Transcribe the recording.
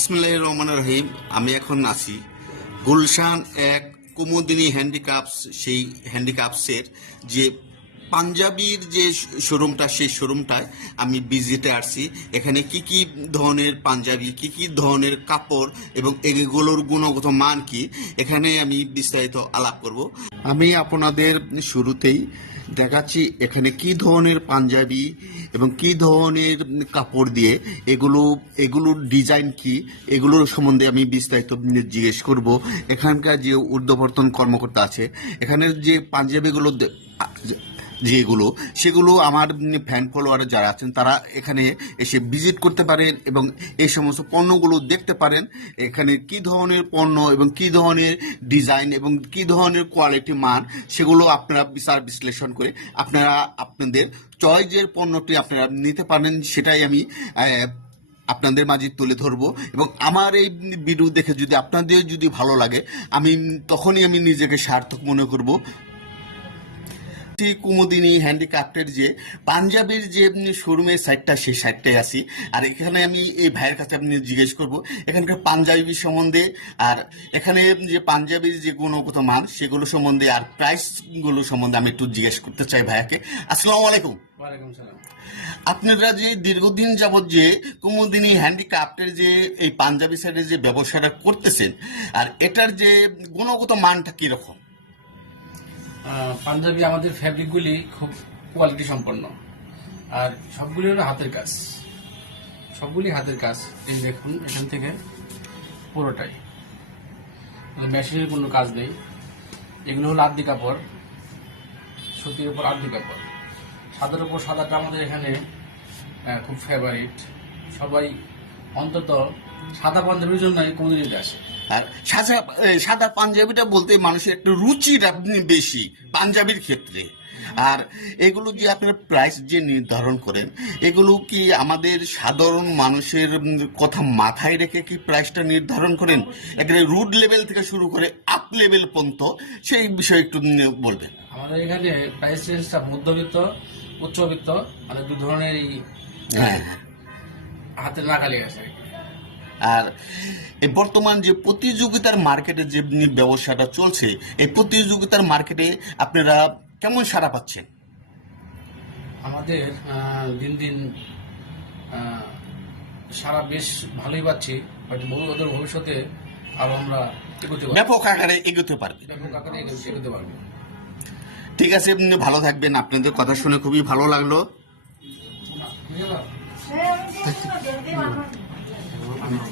বিসমুল্লাহ রহমান রহিম আমি এখন আছি গুলশান এক কুমুদিনী হ্যান্ডিক্রাফটস সেই হ্যান্ডিক্রাফটসের যে পাঞ্জাবির যে শোরুমটা, সেই শোরুমটায় আমি ভিজিটে আসছি। এখানে কি কি ধরনের পাঞ্জাবি, কি কি ধরনের কাপড় এবং এগুলোর গুণগত মান কি, এখানে আমি বিস্তারিত আলাপ করব। আমি আপনাদের শুরুতেই দেখাচ্ছি এখানে কি ধরনের পাঞ্জাবি এবং কি ধরনের কাপড় দিয়ে এগুলো, এগুলোর ডিজাইন কি, এগুলোর সম্বন্ধে আমি বিস্তারিত জিজ্ঞেস করব। এখানকার যে ঊর্ধ্ববর্তন কর্মকর্তা আছে, এখানের যে পাঞ্জাবিগুলো যেগুলো, সেগুলো আমার ফ্যান ফলোয়ার যারা আছেন, তারা এখানে এসে ভিজিট করতে পারেন এবং এই সমস্ত পণ্যগুলো দেখতে পারেন। এখানে কি ধরনের পণ্য এবং কি ধরনের ডিজাইন এবং কি ধরনের কোয়ালিটি মান, সেগুলো আপনারা বিচার বিশ্লেষণ করে আপনারা আপনাদের চয়েজের পণ্যটি আপনারা নিতে পারেন, সেটাই আমি আপনাদের মাঝে তুলে ধরবো। এবং আমার এই ভিডিও দেখে যদি আপনাদের যদি ভালো লাগে, আমি, তখনই আমি নিজেকে সার্থক মনে করব। একটি কুমুদিনী হ্যান্ডিক্রাফটের যে পাঞ্জাবের যে শোরুমের সাইডটা সেই সাইডটায় আসি আর এখানে আমি এই ভাইয়ের কাছে আপনি জিজ্ঞেস করব এখানকার পাঞ্জাবি সম্বন্ধে আর এখানে যে পাঞ্জাবির যে গুণগত মান সেগুলো সম্বন্ধে আর প্রাইসগুলো সম্বন্ধে আমি একটু জিজ্ঞেস করতে চাই ভাইয়াকে। আসসালামু আলাইকুম। আপনারা যে দীর্ঘদিন যাবৎ যে কুমুদিনী হ্যান্ডিক্রাফ্টের যে এই পাঞ্জাবি সাইডের যে ব্যবসাটা করতেছেন আর এটার যে গুণগত মানটা কীরকম? পাঞ্জাবি আমাদের ফ্যাব্রিকগুলি খুব কোয়ালিটি সম্পন্ন। আর সবগুলি হলো হাতের কাজ। সবগুলি হাতের কাজ। এই দেখুন, এখান থেকে পুরোটাই। মেশিনের কোনো কাজ নেই। এগুলো হলো আদি কাপড়, সুতির উপর আদি কাপড়। সাদার উপর সাদাটা আমাদের এখানে খুব ফেভারিট সবাই অন্তত সাদা পাঞ্জাবির জন্যই কোনদিন আসে আর সাদা সাদা পাঞ্জাবিটা বলতে মানুষের একটু রুচির বেশি পাঞ্জাবির ক্ষেত্রে। আর এগুলো যে আপনার প্রাইস যে নির্ধারণ করেন এগুলো কি আমাদের সাধারণ মানুষের কথা মাথায় রেখে কি প্রাইসটা নির্ধারণ করেন? এখানে রুট লেভেল থেকে শুরু করে আপ লেভেল পর্যন্ত সেই বিষয়ে একটু বলবেন। আমাদের এখানে প্রাইস রেঞ্জটা মধ্যবিত্ত উচ্চবিত্ত মানে দু ধরনের হ্যাঁ হ্যাঁ। হাতের নাগালি আছে আর এই বর্তমান যে প্রতিযোগিতার মার্কেটে যে ব্যবসাটা চলছে এই প্রতিযোগিতার মার্কেটে আপনারা কেমন সাড়া পাচ্ছেন? আমাদের দিন দিন সারা বেশ ভালোই পাচ্ছি ওদের ভবিষ্যতে আরও আমরা ব্যাপক আকারে এগোতে পারবে। ব্যাপক আকারে এগোতে পারব। ঠিক আছে ভালো থাকবেন। আপনাদের কথা শুনে খুবই ভালো লাগল। ของอนา